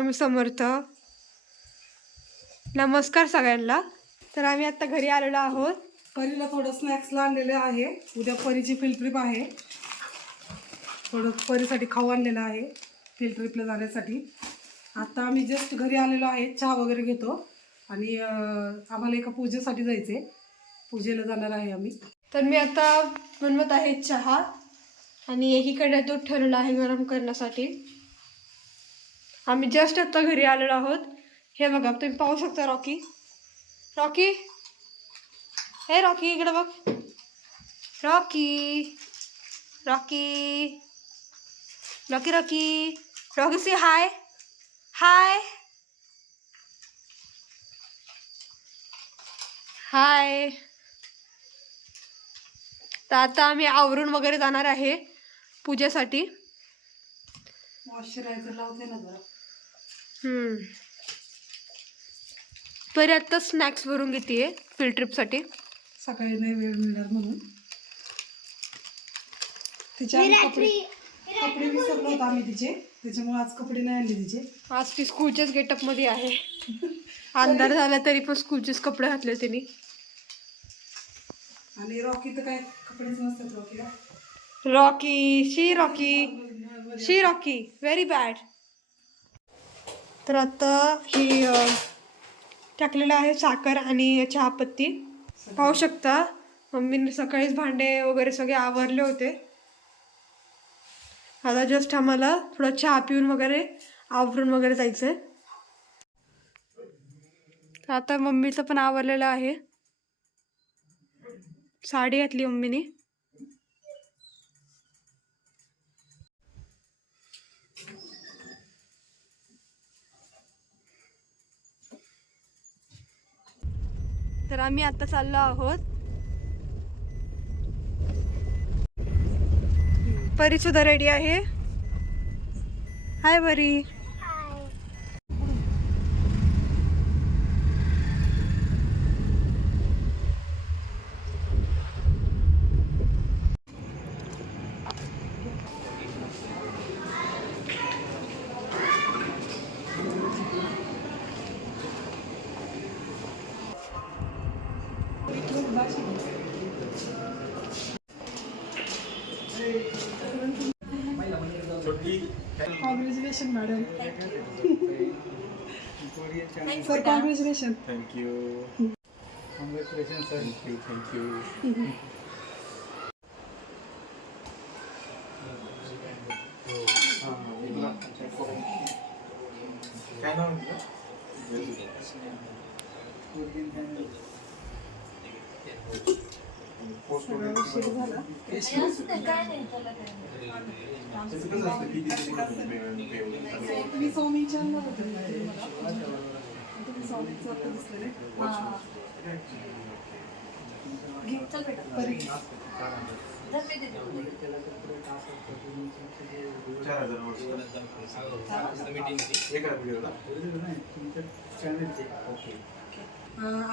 स्वामी समर्थ. नमस्कार सगळ्यांना. तर आम्ही आता घरी आलेलो आहोत. परीला थोडं स्नॅक्सला आणलेलं आहे. उद्या परीची फील्ड ट्रिप आहे. थोडं परीसाठी खाऊ आणलेलं आहे फील्ड ट्रिपला जाण्यासाठी. आता आम्ही जस्ट घरी आलेलो आहे. चहा वगैरे घेतो आणि आम्हाला एका पूजेसाठी जायचं आहे. पूजेला जाणार आहे आम्ही. तर मी आता बनवत आहे चहा आणि एकीकडे दूध ठेवलेलं आहे गरम करण्यासाठी. आम्ही जस्ट आता घरी आलेलो आहोत. हे बघा, तुम्ही पाहू शकता. रॉकी रॉकी हे रॉकी इकडे बघ. Rocky Rocky Rocky Rocky Rocky say hi hi hi. तर आता आम्ही आवरून वगैरे जाणार आहे पूजेसाठी. मॉइश्चरायझर लावते ना जरा. तरी आता स्नॅक्स भरून घेते फील्ड ट्रिपसाठी. सकाळी नाही वेळ मिळणार म्हणून. तिच्या कपडे विसरलो होतो आम्ही तिचे, त्याच्यामुळे आज कपडे नाही आणले तिचे. आज ती स्कूलच्याच गेटअपमध्ये आहे. अंधार झाला तरी पण स्कूलचेच कपडे घातले त्यांनी. आणि रॉकी तर काय कपडेच नसतात रॉकीला. शी रॉकी व्हेरी बॅड. तर आता ही टाकलेलं आहे साखर आणि चहापत्ती. पाहू शकता मम्मीने सकाळीच भांडे वगैरे सगळे आवरले होते. आता जस्ट आम्हाला थोडा चहा पिऊन वगैरे आवरून वगैरे जायचं आहे. आता मम्मीचं पण आवरलेलं आहे. साडी घातली मम्मीने. तर आम्ही आता चाललो आहोत. परी सुद्धा रेडी आहे. हाय परी. Congratulation madam. Sir congratulation. Thank you. Congratulation sir. Thank you. काय नाव मी स्वामीच्या तुम्ही स्वामीचं दिसले परी. 4000 वर्ष.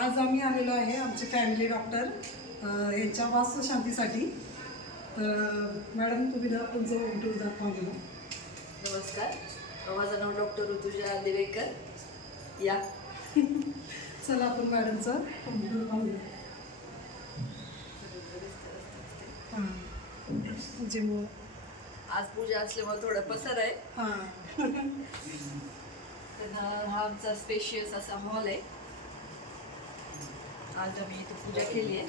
आज आम्ही आलेलो आहे आमचे फॅमिली डॉक्टर यांच्या वास्तुशांतीसाठी. तर मॅडम तुम्ही तुमचं इंटरव्ह्यू दाखवा गेलो. नमस्कार, माझं नाव डॉक्टर ऋतुजा दिवेकर. या चला आपण मॅडमचं कॉम्प्युटर पाहूया. पूजेमुळं आज पूजा असल्यामुळे थोडं पसर आहे. तर हा आमचा स्पेशियस असा हॉल आहे. आज आम्ही इथं पूजा केली आहे.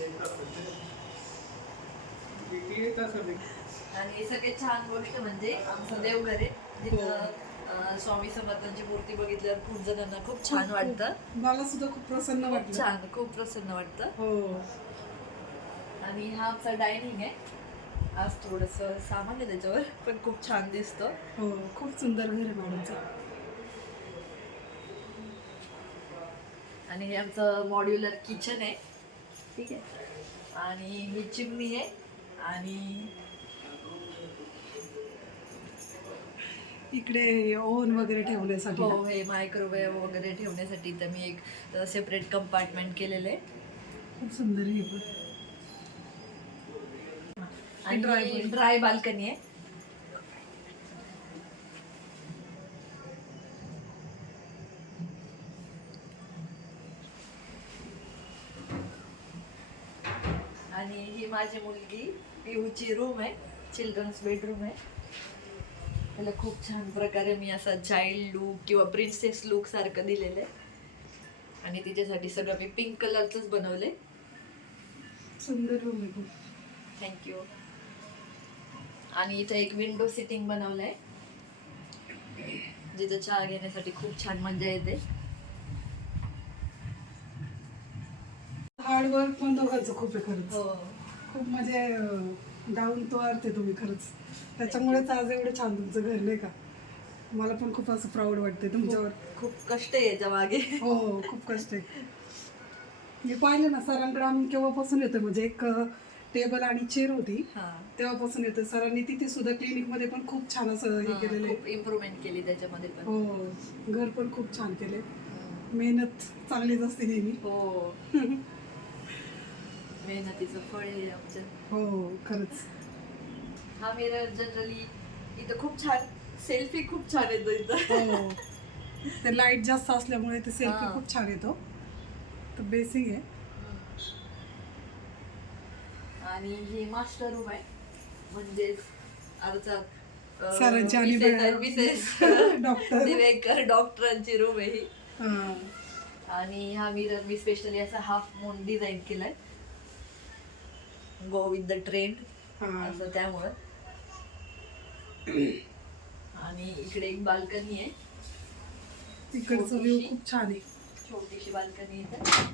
आणि सगळ्यात छान गोष्ट म्हणजे आमचं देवघर आहे, जिथं स्वामी समर्थांची मूर्ती बघितल्यावर खूप जणांना खूप छान वाटतं. मला सुद्धा खूप प्रसन्न वाटतं. छान, खूप प्रसन्न वाटतं. हो. आणि हा आमचा डायनिंग आहे. आज थोडंसं सामान आहे त्याच्यावर, पण खूप छान दिसतं. हो, खूप सुंदर घर आहे मॅडमचं. आणि हे आमचं मॉड्युलर किचन आहे. ठीक आहे. आणि ही चिमणी आहे. आणि इकडे ओव्हन वगैरे ठेवण्यासाठी. हो, हे मायक्रोवेव्ह वगैरे ठेवण्यासाठी तर मी एक सेपरेट कंपार्टमेंट केलेलं आहे. खूप सुंदर आहे. आणि ड्राय बाल्कनी आहे. आणि ही माझी मुलगी पिऊची रूम आहे, चिल्ड्रन्स बेडरूम आहे. त्याला खूप छान प्रकारे मी असा चाइल्ड लुक किंवा प्रिन्सेस लुक सारखं दिलेलं आहे. आणि तिच्यासाठी सगळं मी पिंक कलरचंच बनवलंय. सुंदर रूम आहे खूप. थँक्यू. आणि इथं एक विंडो सिटिंग बनवलंय जिथं चहा घेण्यासाठी खूप छान मजा येते. हार्डवर्क पण दोघांचं खूप आहे खरंच. हो, खूप म्हणजे डाऊन टू अर्थ आहे तुम्ही खरंच. त्याच्यामुळेच आज एवढं छान तुमचं घर नाही का. मला पण खूप असं प्राऊड वाटते तुमच्यावर. खूप कष्ट आहे याच्या मागे. हो खूप कष्ट आहे. मी पाहिलं ना सरांकडे आम्ही केव्हापासून येतो, म्हणजे एक टेबल आणि चेअर होती हा, तेव्हापासून येतो. सरांनी तिथे सुद्धा क्लिनिकमध्ये पण खूप छान असं हे केलेलं आहे. खूप इम्प्रूव्हमेंट केली त्याच्यामध्ये पण. हो घर पण खूप छान केले. मेहनत चांगलीच असते नेहमी. हो, मेहनतीचं फळ आहे आमचं. हो खरंच. हा मिरर जनरली इथं खूप छान सेल्फी खूप छान येतो इथं. हो ते लाईट जास्त असल्यामुळे ते सेल्फी हा. खूप छान येतो. तर बेसिक आहे. आणि ही मास्टर रूम आहे, म्हणजेच अर्थात सरांची आणि डॉक्टर. दिवेकर डॉक्टरांची रूम आहे ही. हा. आणि हा मिरर मी स्पेशली असा हाफ मून डिझाईन केलाय, गो विथ द ट्रेंड हा. असं त्यामुळं. आणि इकडे एक बाल्कनी आहे, इकडचा व्ह्यू खूप छान आहे. छोटीशी बाल्कनी इथे.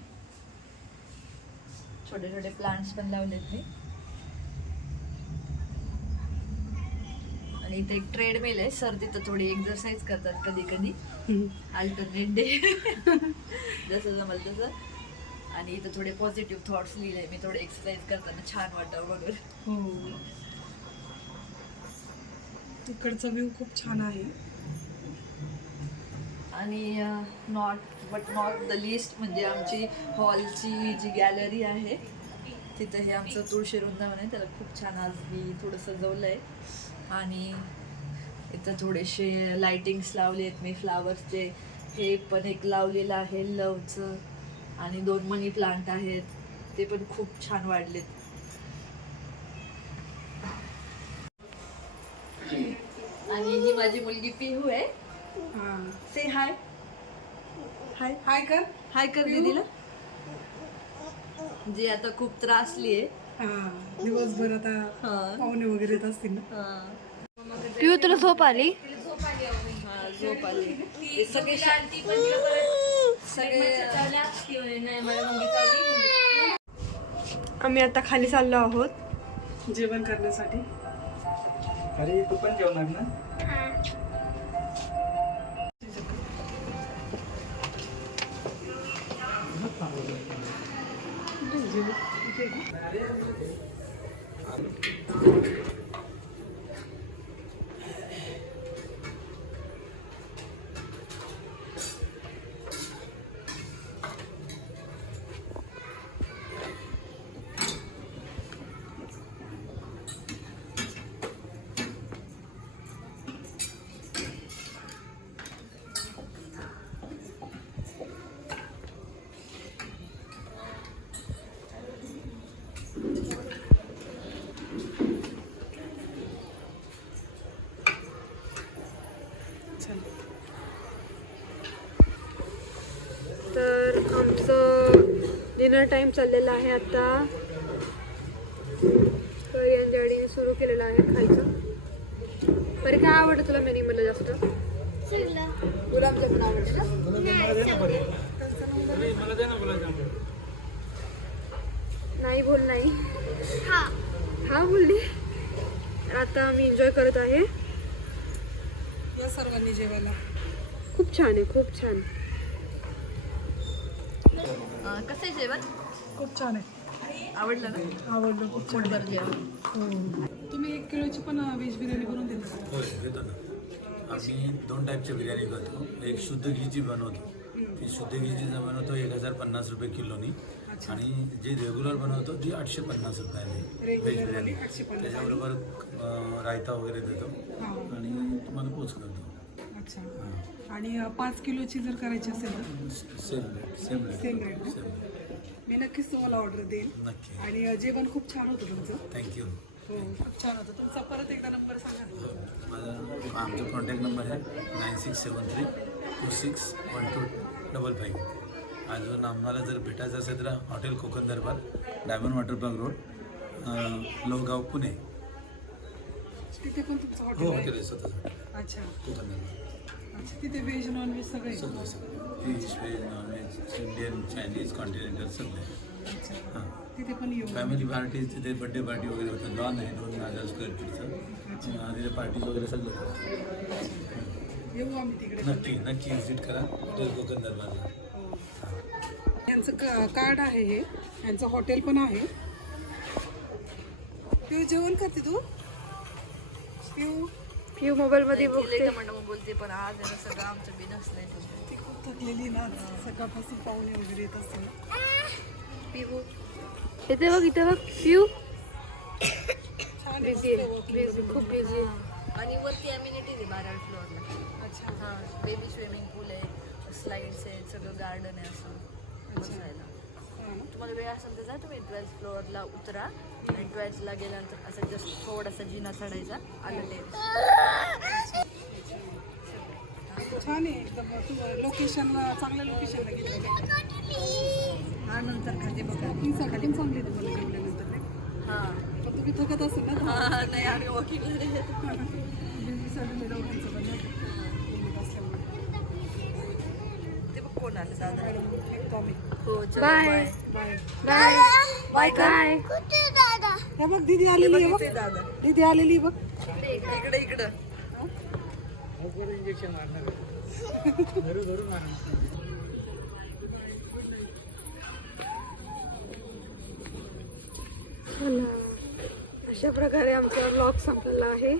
छोटे छोटे प्लांट्स पण लावलेत मी. आणि इथे एक ट्रेडमिल आहे, सर तिथं थोडी एक्सरसाइज करतात कधी कधी, अल्टरनेट डे जसं जमल तसं. आणि इथं थोडे पॉझिटिव्ह थॉट्स लिहिले मी, थोडे एक्सरसाइज करताना छान वाटावं बघून. हो इकडचा व्ह्यू खूप छान आहे. आणि not but not the list म्हणजे आमची हॉलची जी गॅलरी आहे तिथं हे आमचं तुळशी वृंदावन आहे, त्याला खूप छान आज मी थोडं सजवलं आहे. आणि इथं थोडेसे लाइटिंग्स लावले आहेत मी फ्लावर्सचे. हे पण एक लावलेलं आहे लवचं, आणि 2 मनी प्लांट आहेत, ते पण खूप छान वाढलेत. आणि ही माझी मुलगी पिहू आहे. हा. से हाय हाय हाय कर. हाय कर दीदीला, जी आता खूप त्रासली आहे. हा दिवसभर आता हा. पाहुणे वगैरे येत असतील ना. पिऊ तुला झोप आली? हा, झोप आली. ते सगळे सगळे आम्ही आता खाली चाललो आहोत जेवण करण्यासाठी. अरे तू पण जेवणार ना? तर आमचं डिनर टाइम चाललेला आहे आता. कोरियन डॅडीने सुरू केलेलं आहे खायचं. बरं काय आवडतं तुला मेन्यूमध्ये जास्त? गुलाबजामुन आवडते का? नाही बोल नाही. हा बोलली. आता मी एन्जॉय करत आहे. या सर्वांनी जेवायला. खूप छान आहे, खूप छान. कसं आहे जेवण? खूप छान आहे. आवडलं ना? आवडलं खूप छान. पोटभर जेवण. हो. तुम्ही 1 किलोची पण व्हेज बिर्याणी बनवून देता? हो देतो ना. आम्ही 2 टाईपच्या बिर्याणी करतो. एक शुद्ध घीची बनवतो, ती शुद्ध घीची बनवतो 1050 रुपये किलोनी. आणि जे रेग्युलर बनवतो ती 850 रुपयाने व्हेज बिर्याणी. त्याच्याबरोबर रायता वगैरे देतो आणि तुम्हाला पोच करतो. अच्छा. आणि 5 किलोची जर करायची असेल तर same rate same rate. Same rate. मी नक्कीच तुम्हाला ऑर्डर देईन. नक्की. आणि जेवण खूप छान होतं तुमचं. थँक्यू. हो खूप छान होतं. तुमचा परत एकदा नंबर सांगा. माझा आमचा कॉन्टॅक्ट नंबर आहे 9673261255. अजून आम्हाला जर भेटायचं असेल तर hotel Konkan Darbar, diamond water park road, Lohgaon, Pune. तिथे पण तुमचं हो, हॉटेल हॉटेल आहे? आहे स्वतःचं अच्छा कोकण दरबार. अच्छा. तिथे व्हेज नॉनव्हेज सगळे आहे? सगळं fish, veg, non veg, Indian, Chinese, continental सगळं आहे. अच्छा. हां. तिथे पण येऊ. फॅमिली पार्टीज तिथे बड्डे पार्टी वगैरे होतं. लॉन आहे 2000 स्क्वेअर फीटचं. तिथे पार्टीज वगैरे सगळं होतं. येऊ आम्ही तिकडे. नक्की नक्की व्हिजिट करा हॉटेल कोकण दरबारला. यांचं कार्ड आहे हे. यांचं हॉटेल पण आहे. पिऊ जेवण करते तू? पिऊ पिऊ मोबाईलमध्ये बघते. म्हणून बोलते पण आज आहे ना सगळं आमचं बिनस नाही. ती खूप थकलेली ना. सकाळपासून पाहुणे वगैरे येत असतात. पिऊ इथे बघ, इथे बघ. पिऊ छान आहे. बिझी आहे, बिझी, खूप बिझी आहे. आणि वरती अम्युनिटीज आहे 12 फ्लोअरला. अच्छा. हां, बेबी स्विमिंग पूल आहे, स्लाइड्स आहे, सगळं गार्डन आहे असं बसायला. हा ना? तुम्हाला वेळ असेल तर जा तुम्ही 12th फ्लोअरला उतरा आणि 12thला गेल्यानंतर असं जस्ट थोडासा जिना चढायचा आलं टेरेस. छान आहे एकदम. तू लोकेशनला चांगल्या लोकेशनला गेलं. हा नंतर खाते बघा. वॉकिंगसाठी पण चांगली आहे तुम्हाला जेवल्यानंतर नाही? हां पण तुम्ही थकत असेल ना. हां नाही आम्ही वॉकिंगला नाही येत. बेबीसाठी मिरवण्याचं पण नाही. मुलगा असल्यामुळे. ते बघ कोण आलं दादा. निघतो आम्ही. हो चलो bye. Bye. Bye. Bye bye काय हे बघ दीदी आलेली आहे. ते बघ दादा दीदी आलेली आहे बघ. इकडे इकडं. अशा प्रकारे आमचा ब्लॉग संपलेला आहे.